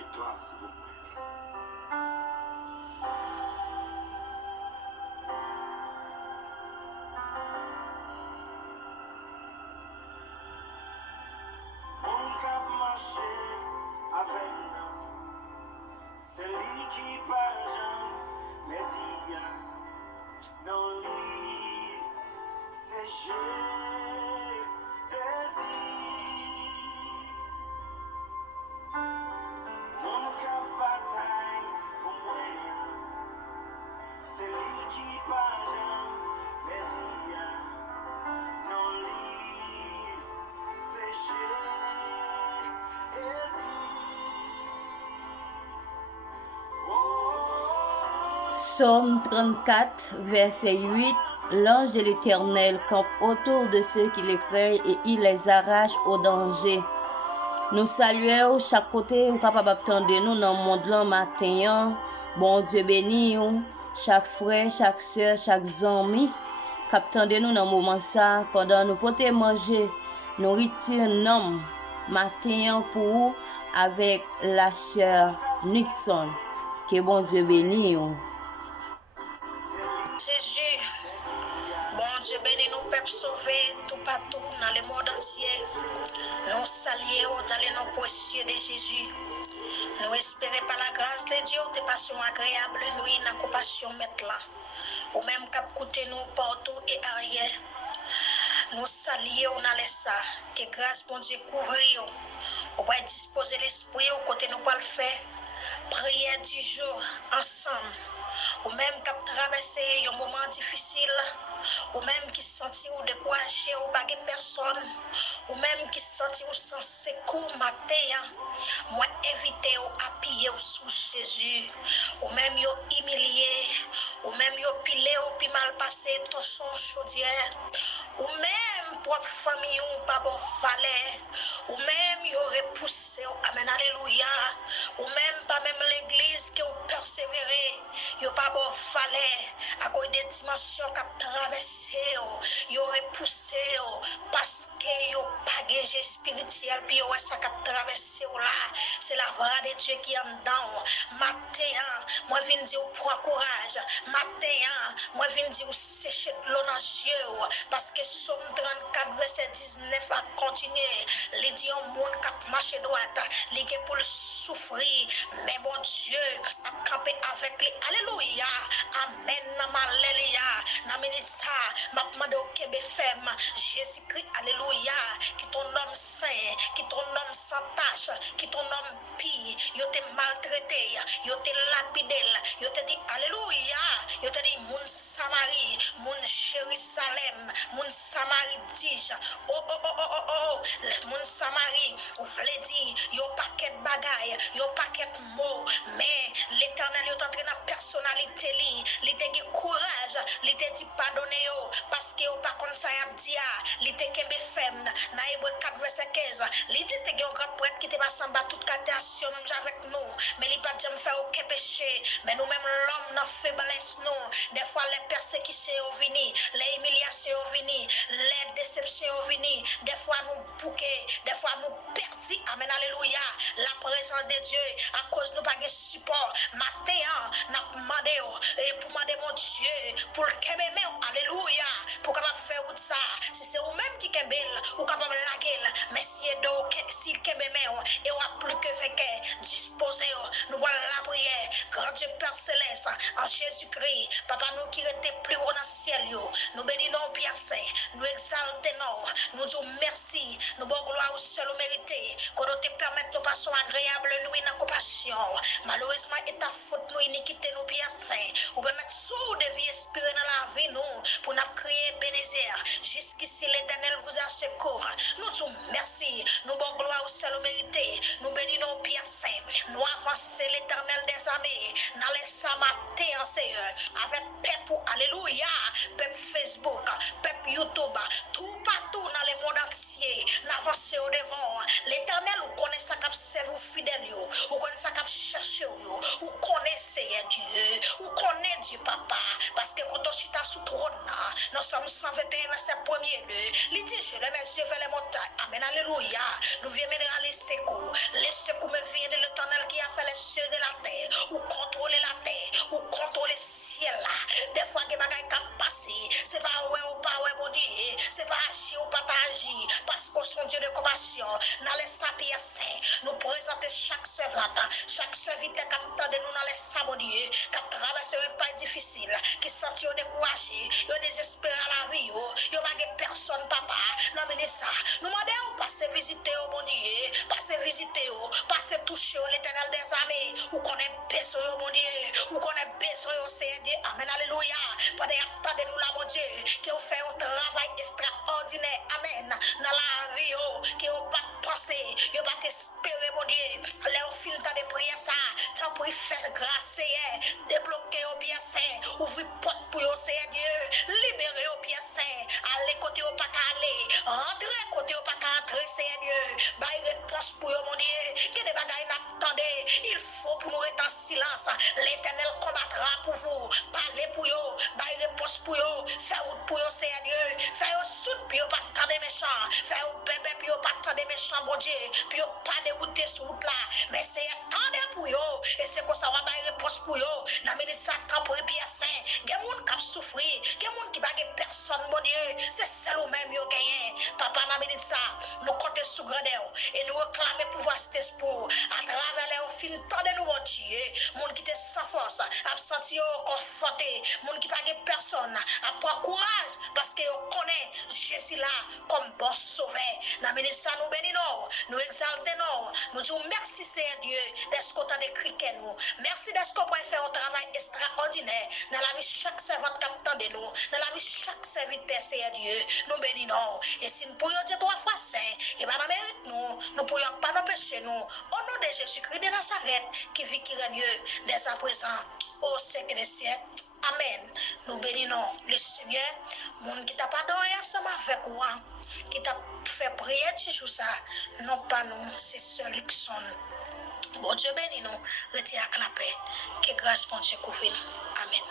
victoire, s'il vous plaît. Mon cap marché avec nous, c'est lui qui parle, mais dit, non, lui, c'est Jésus. Mon cap bataille pour moi, c'est lui qui parle, mais dit, non, lui, c'est Jésus. Psaume 34, verset 8. L'ange de l'Éternel campe autour de ceux qui les craignent et il les arrache au danger. Nous saluons chaque côté, ou capable d'attendre nous dans le monde là matin. Bon Dieu béni, chaque frère, chaque soeur, chaque ami, qui attendent nous dans le moment ça, pendant nous pouvons manger nourriture non matin pour avec la chair Nixon. Que bon Dieu béni. Jésus, bon Dieu béni nous peuple sauvé tout partout dans le monde entier. Nous saluons dans le nom précieux de Jésus. Nous espérons par la grâce de Dieu des passions agréables, nous dans la compassion maintenant. Ou même cap coûter nous partout et arrière. Nous saluons dans les ça. Que grâce bon Dieu couvre. On va disposer l'esprit au côté nous pas le faire. Prière du jour ensemble. Ou même qui a traversé un moment difficile, ou même qui se sentit ou découragé ou pas de personne, ou même qui se sentit ou sans secours matin, moi éviter ou appuyer sous Jésus, ou même yo humilié, ou même yo pilé ou puis mal passé ton son chaudière, ou même pour famille ou pas bon valet, ou même yo repoussé, amen alléluia, ou même pas même l'église que vous persévérez, yo pas bon valet, à cause des dimensions qu'a traversé, yo repoussé, parce que yo pas gagé spirituel, puis yo ça qu'a traversé là, c'est la voix de Dieu qui est en dedans. Matin, moi viens dire prends courage, matin, moi viens dire sécher de l'eau dans les yeux, parce que Somme 34 verset 19 a continué, il dit au monde qui marche droite, il est pour souffrir, mais bon Dieu a campé avec lui. Alléluia, amen, alléluia. Dans minute ça, m'a demandé au Québec femme, Jésus-Christ, alléluia, qui ton homme saint, qui ton homme sans tâche, qui ton homme pire, yo te maltraité, yo te lapidé, yo te dit alléluia, yo te dit moun Samarie, moun Jérusalem, moun Samarie dij, moun Samarie, ou vle di, yo paquet bagay, yo paquet mots, mais l'Éternel yo t'entraîne dans personnalité li, li te gi courage, li te dit pardonner yo, parce que yo pas comme ça y a dit, li te kembe femme, na Hébreu 4 verset 15, li dit te gi un grand prêtre qui te va s'en battre toute catation avec nous, mais li pas jamais faire aucun péché, mais nous même l'homme n'a faiblesse nous, des fois les persécutions viennent, les humiliations viennent, les déceptions viennent, des fois nous bouquets, des fois nous perdons, amen alléluia, la présence de Dieu, à cause nous pas de support, matin, n'a demandé, et pour demander mon Dieu, pour le kembe, alléluia, pour capable faire tout ça, si c'est vous-même qui kembe, ou capable la gueule, mais si le kembe, et on a plus que fait disposer, nous voilà la prière, grand Dieu Père Céleste, en Jésus-Christ, Papa nous qui était plus haut dans le ciel, nous bénissons Pierre Saint, nous exaltons, nous disons merci, nous bon gloire au seul mérité, qu'on nous te permette de passer agréable, nous dans compassion, malheureusement, et ta faute, nous iniquité, nous Pierre Saint, ou bien mettre sous de vie espérée dans la vie, nous, pour nous créer Bénézer, jusqu'ici l'Éternel vous a secours, nous disons merci, nous bon gloire au seul mérité, nous bénissons Pierre Saint, nous avancer l'Éternel des armées, dans les samatés en Seigneur, avec peuple, alléluia, peuple Facebook, peuple YouTube, tout partout dans le monde entier, n'avancez au devant, l'Éternel, vous connaissez ça comme c'est vous fidèles, vous connaissez ça comme cherchez, vous connaissez Dieu, vous connaissez Dieu papa, parce que quand on chita sous trône, nous sommes 121 verset 1er, il dit je les mets vers les montagnes, amen, alléluia, nous venons mener les secours me vient de l'Éternel qui a fait Dieu de compassion, dans les sapiens, nous présentons chaque servante, chaque serviteur qui attend de nous dans les samedis, qui a traversé un pas difficile, qui sent découragé, qui désespéré à la vie, il n'y a pas personne, papa. Non, mais ça, nous demandons, passez visiter au bon Dieu, passez visiter, passez toucher l'éternel des armées, ou qu'on ait besoin au bon Dieu, ou qu'on ait besoin au Seigneur. Amen, alléluia. Pendant attendez-nous là, mon Dieu, qui ont fait un travail extraordinaire. Amen. Dans la vie, qui n'ont pas pensé, qui n'ont pas espéré, mon Dieu. Les films de prière, ça, tu as pris faire grâce, débloquer au bien saint, ouvrir porte pour au Seigneur, libérer au bien saint, aller côté au pas aller, rentrer côté au pas entrer, Seigneur. Bail réponse pour mon Dieu, qui ne bagaille n'attendez, il faut pour nous être en silence. L'Éternel combattra pour vous, parlez pour vous, bail réponse pour vous, faire route pour vous, Seigneur, faire au sud, puis pas tant de méchants, faire au bébé, puis pas tant de méchants, mon Dieu, puis pas de route sur route là, mais c'est attendez pour vous, et c'est comme ça, on va bail réponse pour vous, dans le ça temps pour les pieds saints, il y a des gens qui souffrent, il y a des gens qui baguent personne, mon Dieu, c'est celle ou même qui gagne, papa, dans le ça, nous comptons sous grandeur, et nous réclamons pouvoir cet espoir, à travers les films, tant de nouveaux Dieu, monde qui était sans force, absenti conforté, monde qui pas personne, à prendre courage, parce que on connaît Jésus là comme bon sauveur. Dans le ça, nous bénissons, nous exaltons, nous disons merci Seigneur Dieu, d'être content de crier nous. Merci d'être qu'on peut faire un travail extraordinaire dans la vie chaque servante qui attend de nous, dans la vie chaque serviteur Seigneur Dieu, nous bénissons. Et si nous pourrions dire 3 fois saint, et bien dans mérite nous ne pourrions pas nous pécher nous. Au nom de Jésus-Christ de Nazareth, qui vit qui règne dès à présent au siècle des siècles. Amen. Nous bénissons le Seigneur, monde qui t'a pas adoré ensemble avec moi, qui t'a fait prier ce jour ça, non pas nous, c'est celui qui sont. Bon Dieu bénis nous, retire à la paix, que grâce pour Dieu couvre nous. Amen.